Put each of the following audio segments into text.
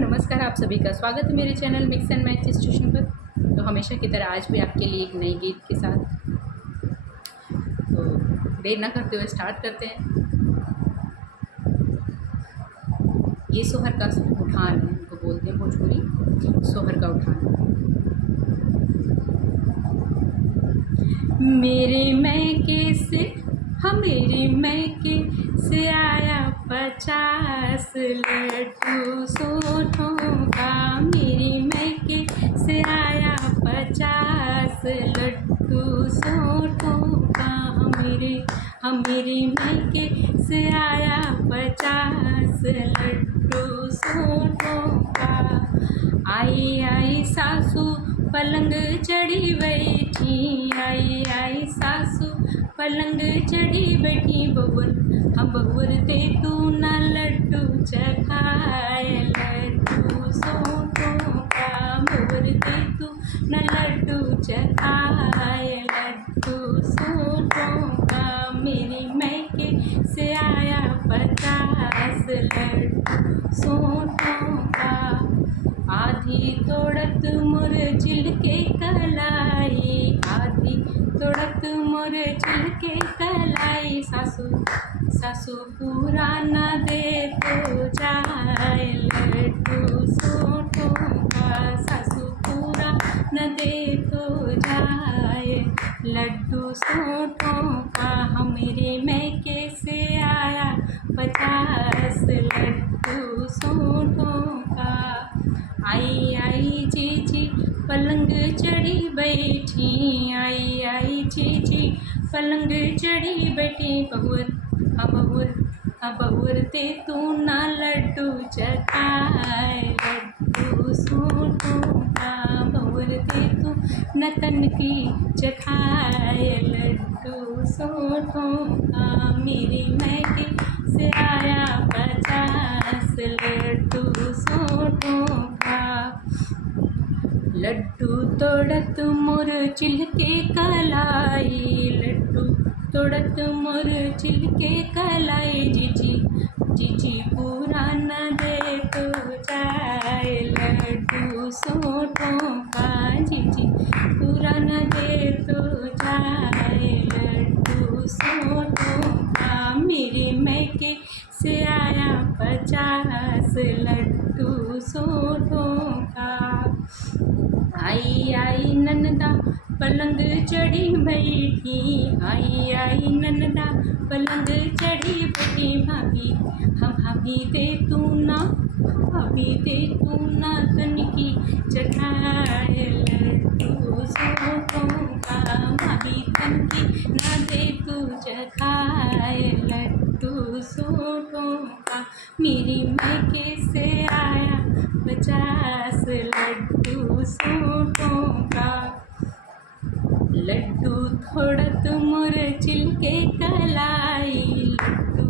नमस्कार आप सभी का स्वागत है मेरे channel mix and match station पर। तो हमेशा की तरह आज भी आपके लिए एक नई गीत के साथ, तो देर ना करते हुए स्टार्ट करते हैं। ये सोहर का उठान है, उनको बोलते हैं भोजपुरी सोहर का उठान। मेरे मैके से मेरी मैके से आया 50 लड्डू सोठों का। मेरी मैके से आया 50 लड्डू सोठों का। मेरी मैके से आया 50 लड्डू सोठों का। आई सासू पलंग चढ़ी बैठी, आई सासू पलंग चढ़ी बैठी। बहुर दे तू ना लड्डू चखाए लड्डू सोठों का। बहुर दे तू ना लड्डू चखाए लड्डू सोठों का। मेरी मैके से आया 50 लड्डू सोठों का। आधी तोड़त मोर चिल के कलाई, आधी तोड़त मोर चिल के कलाई। सासू पूरा न दे तो जाए लड्डू सोठों का। सासू पूरा न दे तो जाए लड्डू सोठों का। मेरे मैके से आया 50 लड्डू सोठों का। आई जीजी पलंग चढ़ी बैठी, आई जीजी पलंग चढ़ी बैठी। बहुर दे तू ना लड्डू चखाए लड्डू सोठों का। बहुर दे तू न तनकी चखाए लड्डू सोठों का। मेरी मैके से आया 50 लड्डू सोठों का। लड्डू तोड़त मोर चिल के कलाई, लड्डू तोड़त मोर चिल के कलाई। जीजी पूरा न दे तो जाए लड्डू सोठों का। जीजी पूरा न दे तो जाए लड्डू सोठों का। मेरे मैके से आया 50 लड्डू सोठों का। आई ननदा पलंग चढ़ी बैठी, आई ननदा पलंग चढ़ी बैठी। भाभी दे तू ना तनकी चखाए लड्डू सोठों का। भाभी तनकी ना दे तू चखाए लड्डू सोठों का। मेरी मैके से आया 50 लड्डू सोठों का। लड्डू थोड़त मोर चिल के कलाई, लड्डू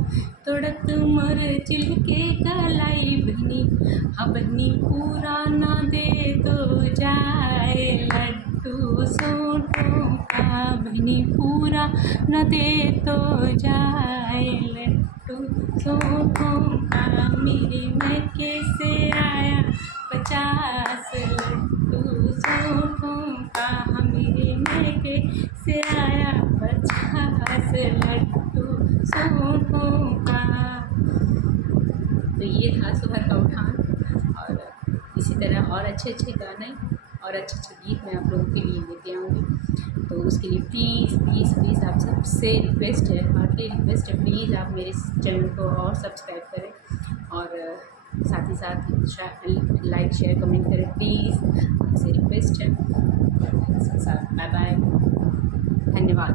थोड़त मोर चिल के कलाई। बहनी पूरा ना दे तो जाए लड्डू सोठों का। बहनी पूरा न दे तो जाए लड्डू सोठों का। मेरी मैके से आया 50 लड्डू सोठों का। मेरे मैके से आया 50 लड्डू सोठों का। तो ये था सोहर का उठान, और इसी तरह और अच्छे गाने और अच्छे गीत मैं आप लोगों के लिए लेते आऊँगी। तो उसके लिए प्लीज़ आप सबसे रिक्वेस्ट है, हार्डली रिक्वेस्ट है, प्लीज़ आप मेरे चैनल को और सब्सक्राइब करें और साथ ही साथ लाइक शेयर कमेंट करें प्लीज़, आपसे रिक्वेस्ट है। बाय बाय, धन्यवाद।